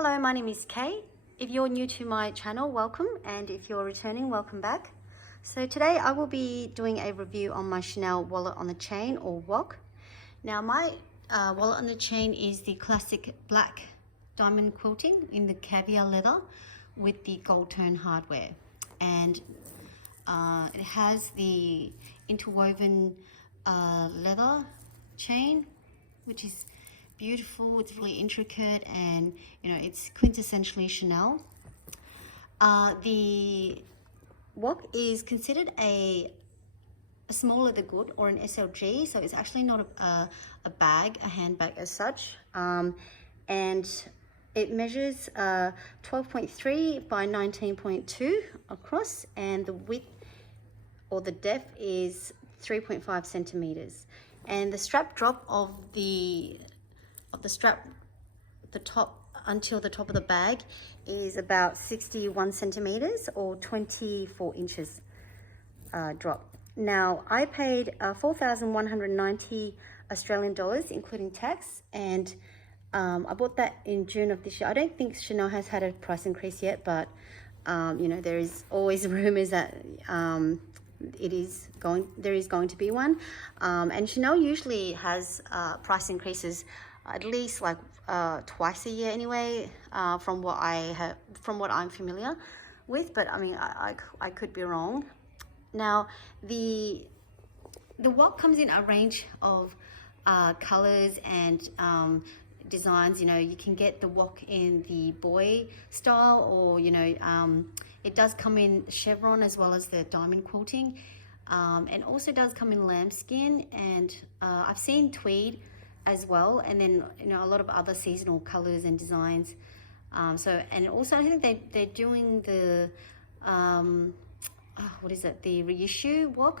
Hello, my name is Kay. If you're new to my channel, welcome, and if you're returning, welcome back. So today I will be doing a review on my Chanel wallet on the chain, or WOC. Now my wallet on the chain is the classic black diamond quilting in the caviar leather with the gold tone hardware, and it has the interwoven leather chain, which is beautiful. It's really intricate, and you know, it's quintessentially Chanel. The WOC is considered a small leather good, or an SLG, so it's actually not a bag, a handbag as such, and it measures 12.3 by 19.2 across, and the width or the depth is 3.5 centimeters, and the strap drop of the strap, the top until the top of the bag, is about 61 centimeters or 24 inches drop. Now I paid 4,190 Australian dollars including tax, and I bought that in June of this year. I don't think Chanel has had a price increase yet, but you know, there is always rumors that there is going to be one, and Chanel usually has price increases at least like twice a year anyway, from what I'm familiar with, but I mean, I could be wrong. Now the WOC comes in a range of colors and designs. You know, you can get the WOC in the boy style, or you know, it does come in chevron as well as the diamond quilting, and also does come in lambskin, and I've seen tweed as well, and then you know, a lot of other seasonal colors and designs. So, and also I think they're doing the what is it, the reissue WOC,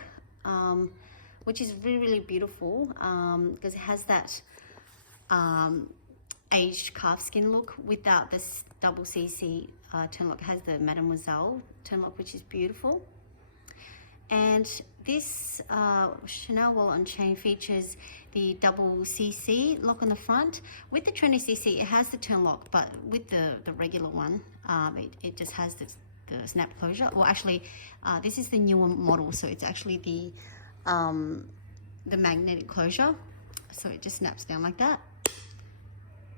which is really beautiful, because it has that aged calfskin look without this double CC turn lock. It has the Mademoiselle turn lock, which is beautiful. And this Chanel wallet on chain features the double CC lock on the front. With the trendy CC, it has the turn lock, but with the regular one, it just has the snap closure. Well, actually, this is the newer model, so it's actually the magnetic closure. So it just snaps down like that.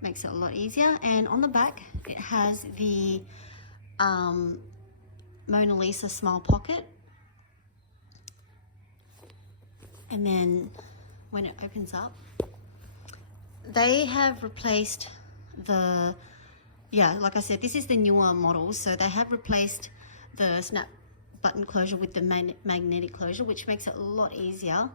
Makes it a lot easier. And on the back, it has the Mona Lisa smile pocket. And then when it opens up, they have replaced the, like I said, this is the newer model, so they have replaced the snap button closure with the magnetic closure, which makes it a lot easier.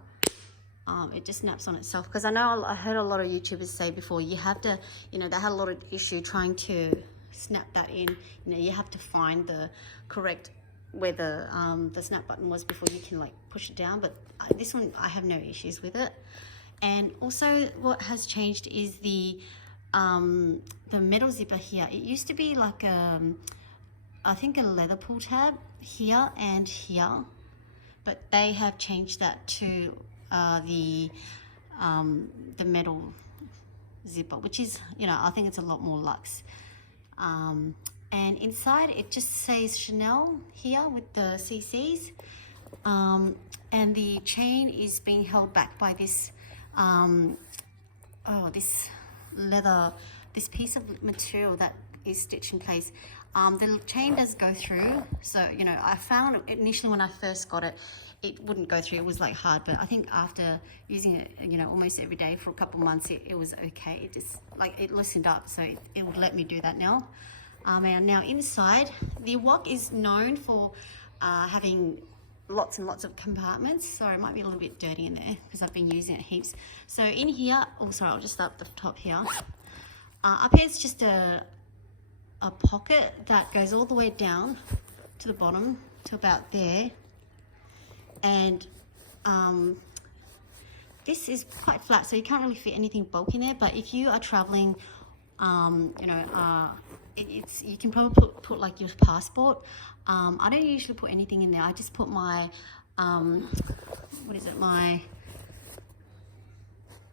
It just snaps on itself, because I heard a lot of YouTubers say before, you have to, you know, they had a lot of issue trying to snap that in. You know, you have to find the correct where the snap button was before you can like push it down, but this one I have no issues with it. And also what has changed is the metal zipper here. It used to be like I think a leather pull tab here and here, but they have changed that to the metal zipper, which is, you know, I think it's a lot more luxe. And inside it just says Chanel here with the CCs, and the chain is being held back by this this leather, this piece of material that is stitched in place. The chain does go through, so you know, I found initially when I first got it, it wouldn't go through. It was like hard, but I think after using it, you know, almost every day for a couple of months, it was okay. It just like, it loosened up, so it would let me do that now. And now inside, the WOC is known for having lots and lots of compartments. Sorry, it might be a little bit dirty in there because I've been using it heaps. So in here, oh sorry, I'll just start at the top here. Up here it's just a pocket that goes all the way down to the bottom to about there. And this is quite flat, so you can't really fit anything bulky in there, but if you are traveling, you know, you can probably put like your passport. I don't usually put anything in there. I just put my what is it, my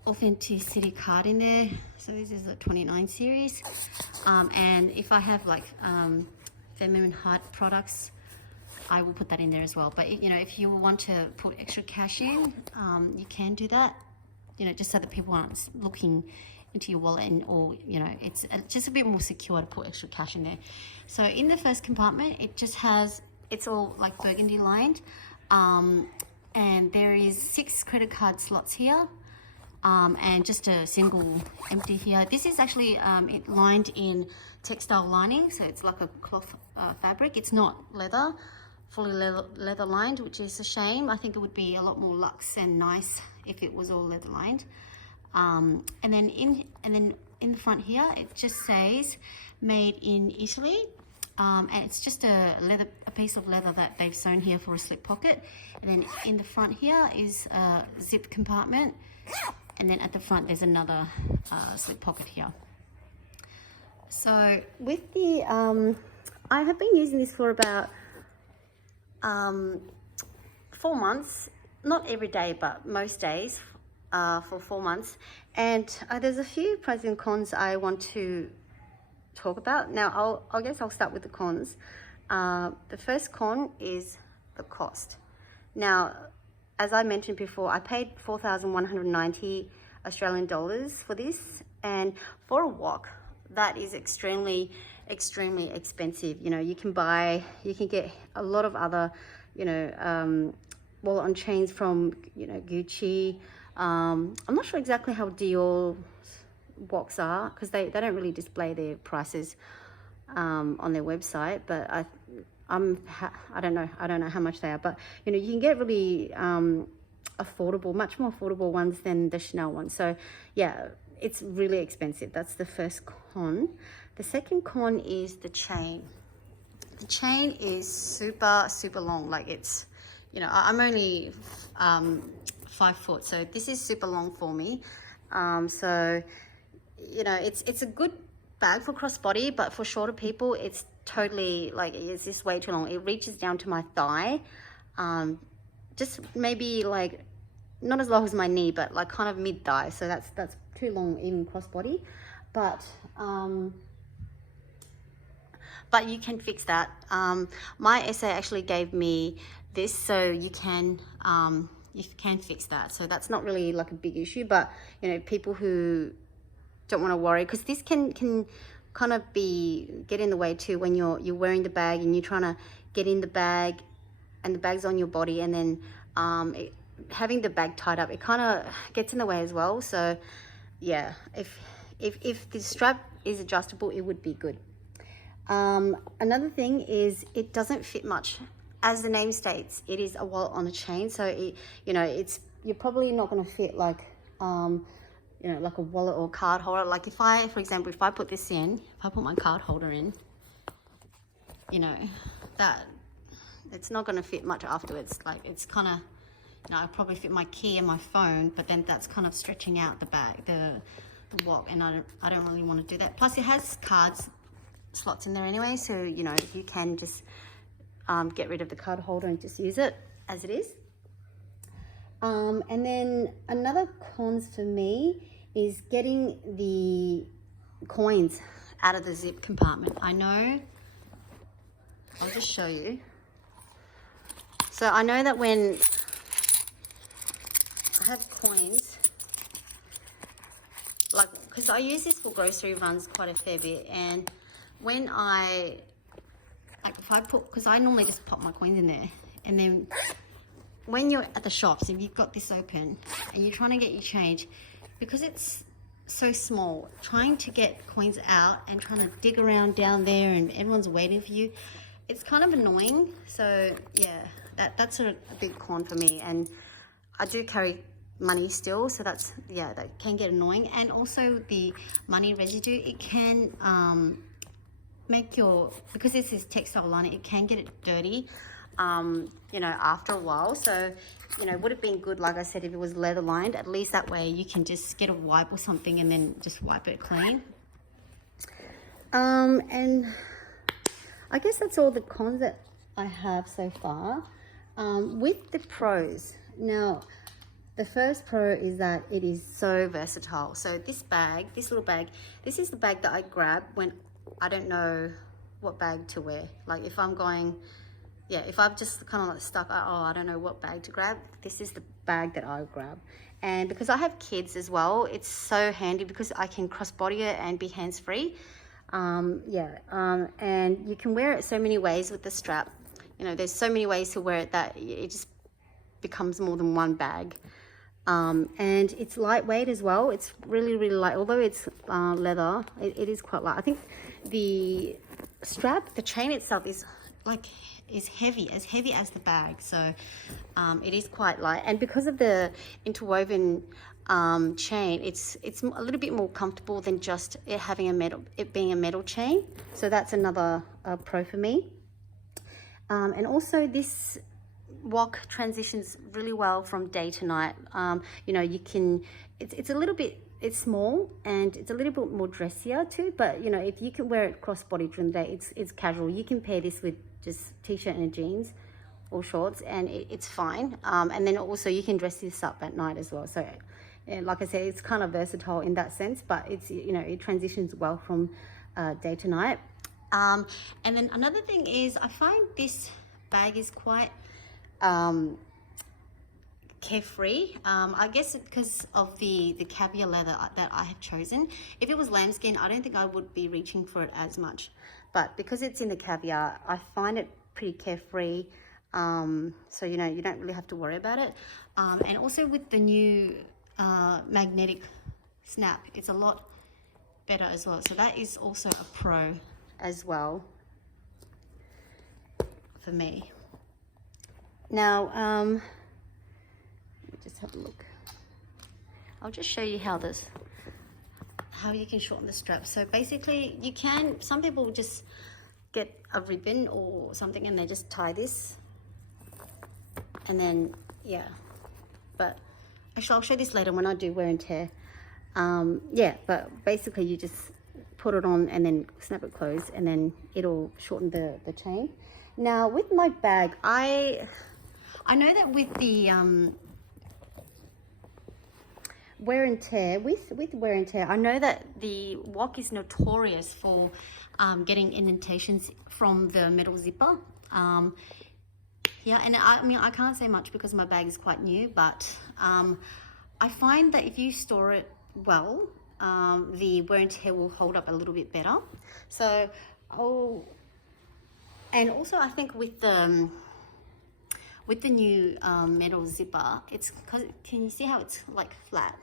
authenticity card in there. So this is a 29 series. And if I have like feminine heart products, I will put that in there as well. But you know, if you want to put extra cash in, you can do that, you know, just so that people aren't looking into your wallet, and, or you know, it's just a bit more secure to put extra cash in there. So in the first compartment, it just has, it's all like burgundy lined, and there is 6 credit card slots here, and just a single empty here. This is actually it lined in textile lining, so it's like a cloth fabric. It's not leather, fully leather lined, which is a shame. I think it would be a lot more luxe and nice if it was all leather lined. And then in the front here, it just says made in Italy, and it's just a piece of leather that they've sewn here for a slip pocket. And then in the front here is a zip compartment, and then at the front there's another slip pocket here. So with the I have been using this for about 4 months, not every day but most days, for 4 months, and there's a few pros and cons I want to talk about. Now I guess I'll start with the cons. The first con is the cost. Now, as I mentioned before, I paid 4,190 Australian dollars for this, and for a WOC, that is extremely expensive. You know, you can get a lot of other, you know, wallet on chains from, you know, Gucci. I'm not sure exactly how Dior WOCs are, because they don't really display their prices on their website, but I don't know how much they are, but you know, you can get really affordable, much more affordable ones than the Chanel ones. So yeah, it's really expensive. That's the first con. The second con is the chain. The chain is super long. Like, it's, you know, I'm only 5 foot, so this is super long for me. So you know, it's a good bag for crossbody, but for shorter people, it's totally, like, it's just way too long. It reaches down to my thigh, just maybe like not as low as my knee, but like kind of mid thigh. So that's too long even crossbody, but you can fix that. My SA actually gave me this, so you can fix that. So that's not really like a big issue, but you know, people who don't want to worry, because this can kind of get in the way too when you're wearing the bag and you're trying to get in the bag and the bag's on your body, and then having the bag tied up, it kind of gets in the way as well. So yeah, if the strap is adjustable, it would be good. Another thing is it doesn't fit much. As the name states, it is a wallet on a chain, so you know, you're probably not going to fit like you know, like a wallet or card holder. Like if I, for example, if I put this in, if I put my card holder in, you know, that it's not going to fit much afterwards. Like, it's kind of, you know, I probably fit my key and my phone, but then that's kind of stretching out the bag, the WOC, and I don't really want to do that. Plus, it has cards slots in there anyway, so you know, you can just get rid of the card holder and just use it as it is. And then another cons for me is getting the coins out of the zip compartment. I know, I'll just show you. So I know that when I have coins, like, because I use this for grocery runs quite a fair bit, and when if I put, because I normally just pop my coins in there, and then when you're at the shops, if you've got this open and you're trying to get your change, because it's so small, trying to get coins out and trying to dig around down there and everyone's waiting for you, it's kind of annoying. So yeah, that's a big con for me. And I do carry money still, so that's, yeah, that can get annoying. And also the money residue, it can make because this is textile lining, it can get it dirty, you know, after a while. So, you know, would have been good, like I said, if it was leather lined. At least that way you can just get a wipe or something and then just wipe it clean. And I guess that's all the cons that I have so far. With the pros, now The first pro is that it is so versatile. So this bag, this little bag, this is the bag that I grab when I don't know what bag to wear. Like if I'm going, yeah, if I'm just kind of like stuck, oh, I don't know what bag to grab, this is the bag that I grab. And because I have kids as well, it's so handy because I can crossbody it and be hands-free. And you can wear it so many ways with the strap. You know, there's so many ways to wear it that it just becomes more than one bag. And it's lightweight as well. It's really, really light. Although it's leather, it is quite light. I think the strap, the chain itself is heavy, as heavy as the bag. So it is quite light. And because of the interwoven chain, it's a little bit more comfortable than just it being a metal chain. So that's another pro for me. And also this WOC transitions really well from day to night. You know, you can, it's a little bit, it's small and it's a little bit more dressier too, but you know, if you can wear it cross-body during the day, it's casual. You can pair this with just t-shirt and jeans or shorts and it's fine. And then also you can dress this up at night as well. So like I said, it's kind of versatile in that sense, but it's, you know, it transitions well from day to night. And then another thing is I find this bag is quite carefree. I guess because of the caviar leather that I have chosen. If it was lambskin, I don't think I would be reaching for it as much, but because it's in the caviar, I find it pretty carefree. So you know, you don't really have to worry about it. And also with the new magnetic snap, it's a lot better as well. So that is also a pro as well for me. Now, let me just have a look. I'll just show you how you can shorten the strap. So basically you can, some people just get a ribbon or something and they just tie this and then, yeah, but actually I'll show this later when I do wear and tear. Yeah, but basically you just put it on and then snap it closed and then it'll shorten the chain. Now with my bag, I know that with the wear and tear, with wear and tear, I know that the WOC is notorious for getting indentations from the metal zipper. Yeah, and I mean, I can't say much because my bag is quite new, but I find that if you store it well, the wear and tear will hold up a little bit better. So, and also I think with the new metal zipper, can you see how it's like flat?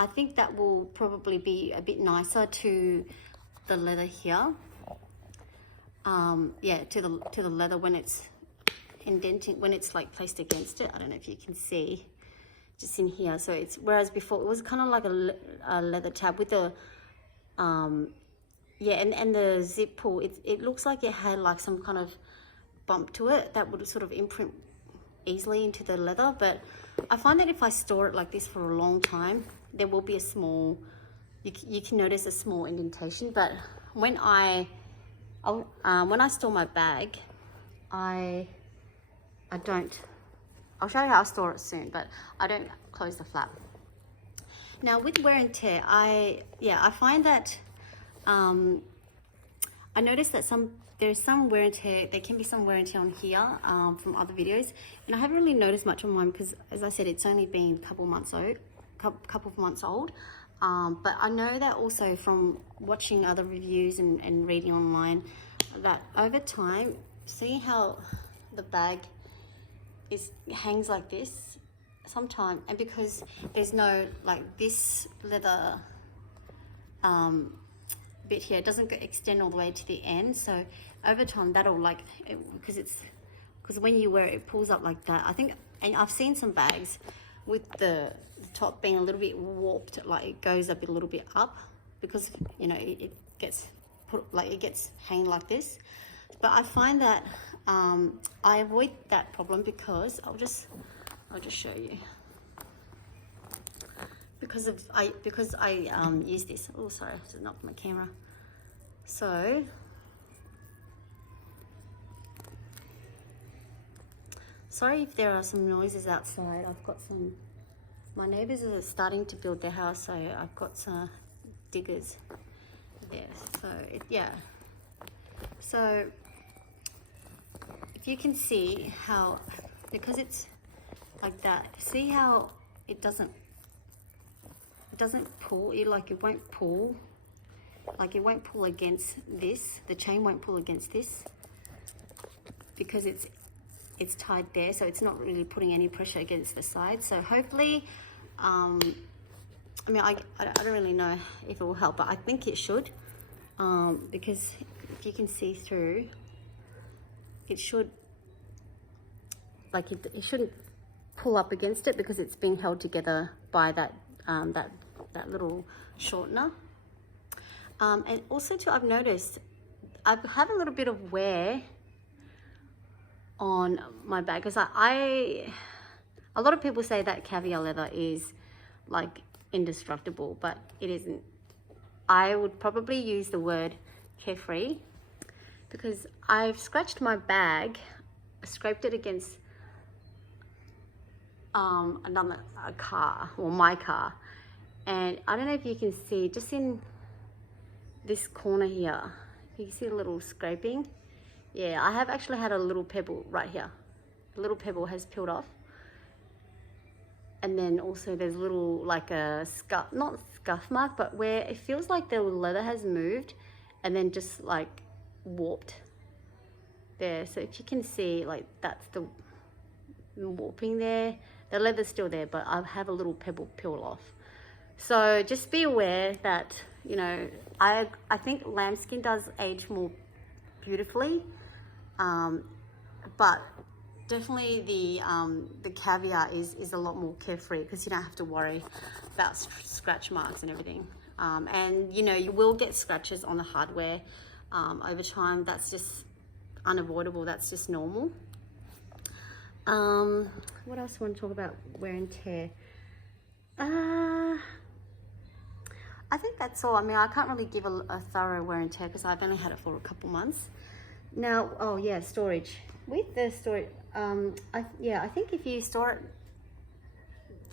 I think that will probably be a bit nicer to the leather here. Yeah, to the leather when it's indenting, when it's like placed against it. I don't know if you can see just in here. So it's, whereas before it was kind of like a leather tab with the yeah, and the zip pull, it looks like it had like some kind of bump to it that would sort of imprint easily into the leather. But I find that if I store it like this for a long time, there will be a small, you can notice a small indentation. But when I store my bag, I don't, I'll show you how I store it soon, but I don't close the flap. Now with wear and tear, I find that I noticed that there's some wear and tear, there can be some wear and tear on here from other videos, and I haven't really noticed much on mine because, as I said, it's only been a couple of months old. But I know that also from watching other reviews and reading online, that over time, see how the bag hangs like this sometimes, and because there's no like this leather bit here, it doesn't extend all the way to the end, so over time that'll like, because when you wear it, it pulls up like that. I think, and I've seen some bags with the top being a little bit warped, like it goes up a little bit up because, you know, it gets put like, it gets hanging like this. But I find that I avoid that problem because I'll just show you, because I use this. Oh, sorry, I just knocked my camera. So sorry if there are some noises outside. I've got some My neighbors are starting to build their house, so I've got some diggers there. So yeah. So if you can see how, because it's like that, see how it doesn't pull, it won't pull, like it won't pull against this, the chain won't pull against this because it's tied there, so it's not really putting any pressure against the side. So hopefully, I mean, I don't really know if it will help, but I think it should, because if you can see through, it should, like it shouldn't pull up against it because it's being held together by that that little shortener. And also too, I've noticed I have a little bit of wear on my bag because a lot of people say that caviar leather is like indestructible, but it isn't. I would probably use the word carefree because I've scratched my bag, scraped it against a car, or my car, and I don't know if you can see just in this corner here, you can see a little scraping. Yeah, I have actually had a little pebble right here. A little pebble has peeled off. And then also there's a little, like a scuff, not scuff mark, but where it feels like the leather has moved and then just like warped there. So if you can see, like that's the warping there. The leather's still there, but I have a little pebble peel off. So just be aware that, you know, I think lambskin does age more beautifully, but definitely the caviar is a lot more carefree because you don't have to worry about scratch marks and everything. And you know, you will get scratches on the hardware over time. That's just unavoidable. That's just normal. What else do I want to talk about? Wear and tear. I think that's all. I mean, I can't really give a thorough wear and tear because I've only had it for a couple months. Now, oh yeah, storage. With the storage, I think if you store it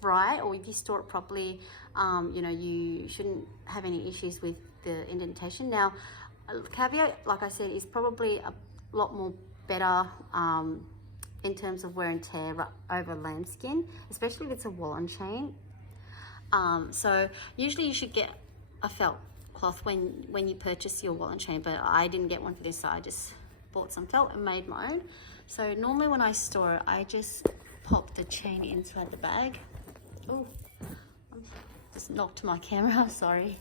right, or if you store it properly, you know, you shouldn't have any issues with the indentation. Now, caviar, like I said, is probably a lot more better in terms of wear and tear over lambskin, especially if it's a wallen chain. So usually you should get a felt cloth when you purchase your wallen chain, but I didn't get one for this, so I just bought some felt and made my own. So normally when I store it, I just pop the chain inside the bag. Oh, I just knocked my camera, sorry.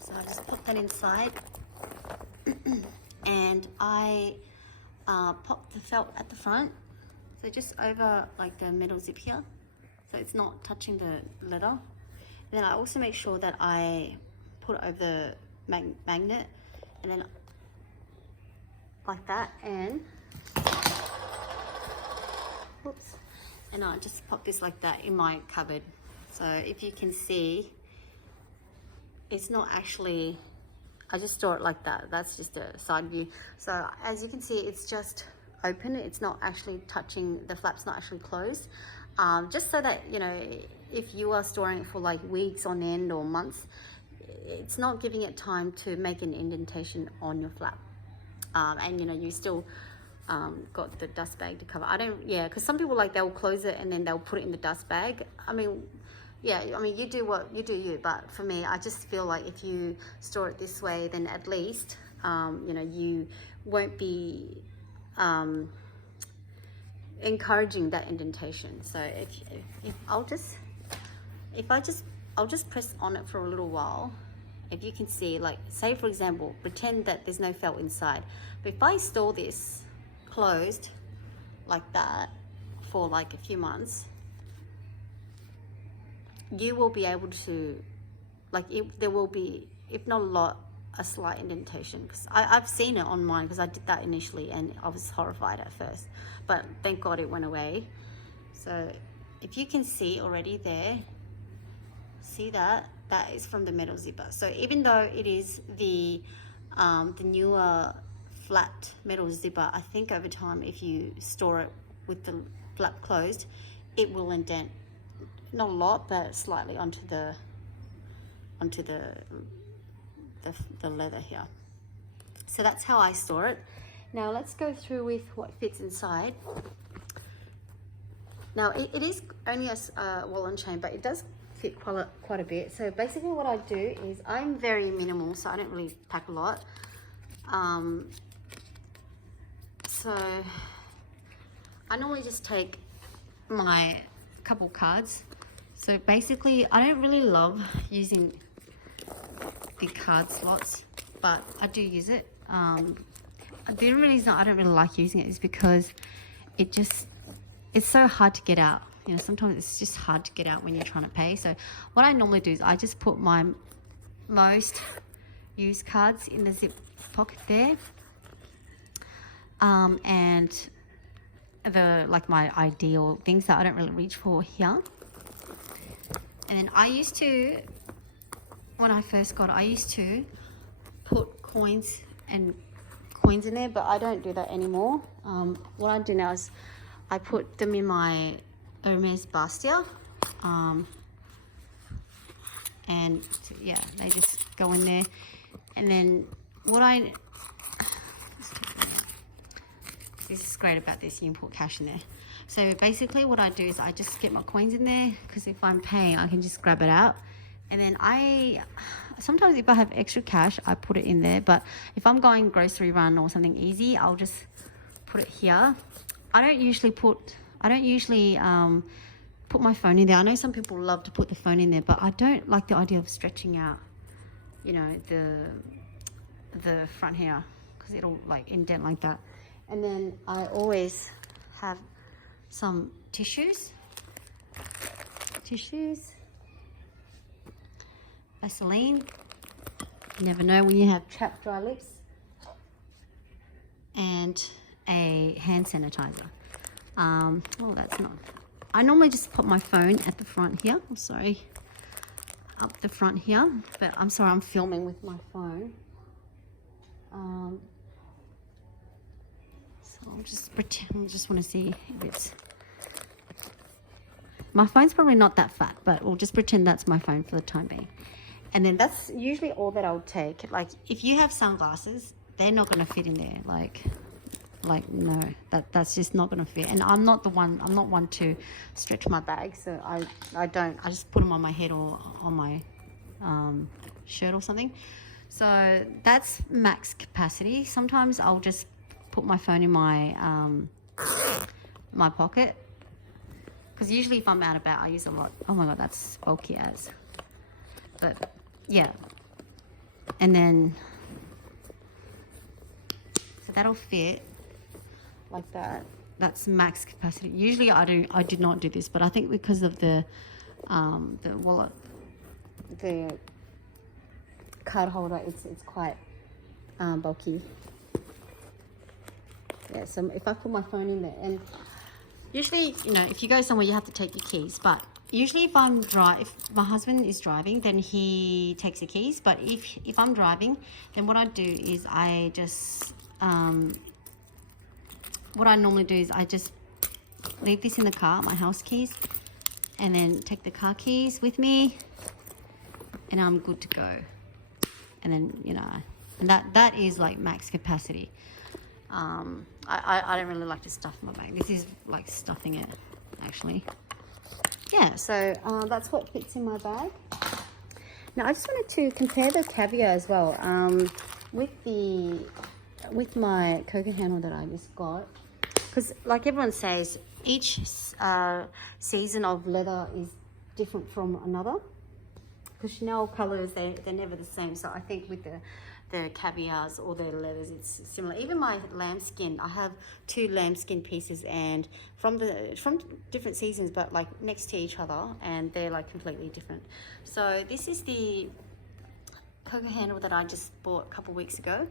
So I just pop that inside and I pop the felt at the front, so just over like the metal zip here, so it's not touching the leather. Then I also make sure that I put it over the magnet, and then like that, and whoops, and I just pop this like that in my cupboard. So if you can see, it's not actually, I just store it like that. That's just a side view. So as you can see, it's just open. It's not actually touching, the flap's not actually closed. Just so that, you know, if you are storing it for like weeks on end or months, it's not giving it time to make an indentation on your flap. And you know, you still got the dust bag to cover. Because some people, like, they'll close it and then they'll put it in the dust bag. I mean, yeah, I mean, you do what you do, but for me, I just feel like if you store it this way, then at least, you know, you won't be encouraging that indentation. So I'll just press on it for a little while. If you can see, like, say for example, pretend that there's no felt inside, but if I store this closed like that for like a few months, you will be able to, like, there will be, if not a lot, a slight indentation, because I've seen it on mine, because I did that initially and I was horrified at first, but thank God it went away. So if you can see already there, see that is from the metal zipper. So even though it is the newer flat metal zipper, I think over time, if you store it with the flap closed, it will indent, not a lot, but slightly onto the leather here. So that's how I store it. Now let's go through with what fits inside. Now it is only a wallet and chain, but it does fit quite a bit. So basically what I do is I'm very minimal, so I don't really pack a lot. So I normally just take my couple cards. So basically I don't really love using big card slots, but I do use it. The only reason I don't really like using it is because it's so hard to get out. You know, sometimes it's just hard to get out when you're trying to pay. So what I normally do is I just put my most used cards in the zip pocket there, and my ideal things that I don't really reach for here. And then I used to, when I first got it, I used to put coins in there, but I don't do that anymore. What I do now is I put them in my Hermes Bastia, and yeah, they just go in there. And then this is great about this, you can put cash in there. So basically what I do is I just get my coins in there, because if I'm paying I can just grab it out. And then sometimes if I have extra cash I put it in there, but if I'm going grocery run or something easy, I'll just put it here. I don't usually put my phone in there. I know some people love to put the phone in there, but I don't like the idea of stretching out, you know, the front here, because it'll like indent like that. And then I always have some tissues, Vaseline. You never know when you have chapped dry lips, and a hand sanitizer. Oh, that's not. I normally just put my phone at the front here. I'm sorry, up the front here. But I'm sorry, I'm filming with my phone. So I'll just pretend. I just want to see if it's. My phone's probably not that fat, but we'll just pretend that's my phone for the time being. And then that's usually all that I'll take. Like if you have sunglasses, they're not going to fit in there. Like no, that's just not going to fit. And I'm not one to stretch my bag, so I just put them on my head or on my shirt or something. So that's max capacity. Sometimes I'll just put my phone in my my pocket, because usually if I'm out and about I use a lot. Oh my god, that's bulky as. But yeah, and then so that'll fit like that. That's max capacity. Usually I did not do this, but I think because of the wallet, the card holder, it's quite bulky. Yeah, so if I put my phone in there, and usually, you know, if you go somewhere you have to take your keys, but usually if my husband is driving, then he takes the keys. But if I'm driving, then what I do is I just what I normally do is I just leave this in the car, my house keys, and then take the car keys with me, and I'm good to go. And then, you know, and that is like max capacity. I don't really like to stuff my bag. This is like stuffing it, actually. Yeah, so that's what fits in my bag. Now I just wanted to compare the caviar as well with my cocoa handle that I just got, because like everyone says, each season of leather is different from another, because Chanel colors, they're never the same. So I think with the caviars or the leathers, it's similar. Even my lambskin, I have 2 lambskin pieces, and from different seasons, but like next to each other, and they're like completely different. So this is the cocoa handle that I just bought a couple weeks ago,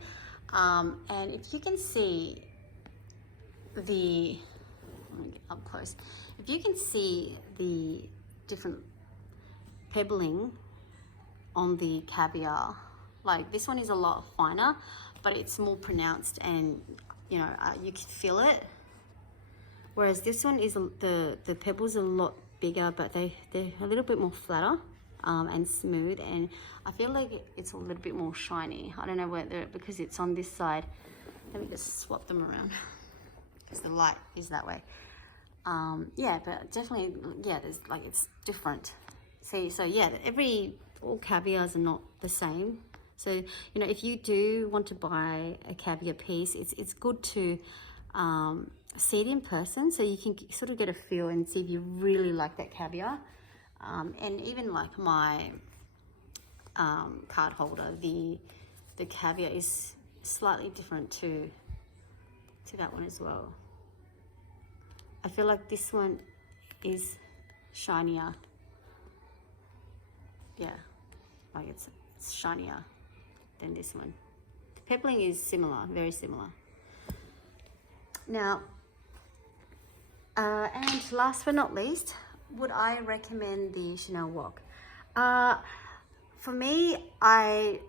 and if you can see let me get up close. If you can see the different pebbling on the caviar, like this one is a lot finer, but it's more pronounced, and you know, you can feel it. Whereas this one is, the pebbles are a lot bigger, but they're a little bit more flatter and smooth, and I feel like it's a little bit more shiny. I don't know whether, because it's on this side. Let me just swap them around because the light is that way. Yeah, but definitely, yeah, there's like, it's different. See, so yeah, all caviars are not the same. So, you know, if you do want to buy a caviar piece, it's good to see it in person, so you can sort of get a feel and see if you really like that caviar. And even like my card holder, the caviar is slightly different to that one as well. I feel like this one is shinier. Yeah, like it's shinier than this one. The pebbling is similar, very similar. Now, and last but not least, would I recommend the Chanel WOC? For me, I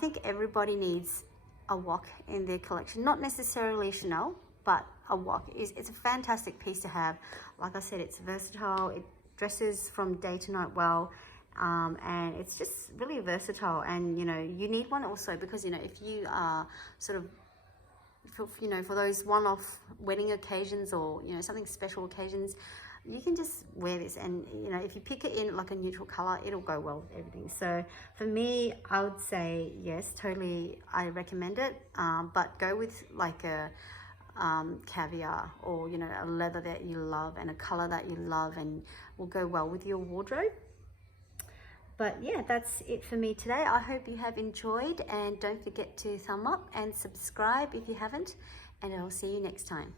think everybody needs a WOC in their collection. Not necessarily Chanel, but a WOC. It's a fantastic piece to have. Like I said, it's versatile. It dresses from day to night well. And it's just really versatile, and you know, you need one also because, you know, if you are sort of, you know, for those one-off wedding occasions or, you know, something special occasions, you can just wear this, and you know, if you pick it in like a neutral color, it'll go well with everything. So for me, I would say yes, totally, I recommend it, but go with like a caviar, or you know, a leather that you love and a color that you love and will go well with your wardrobe. But yeah, that's it for me today. I hope you have enjoyed, and don't forget to thumb up and subscribe if you haven't, and I'll see you next time.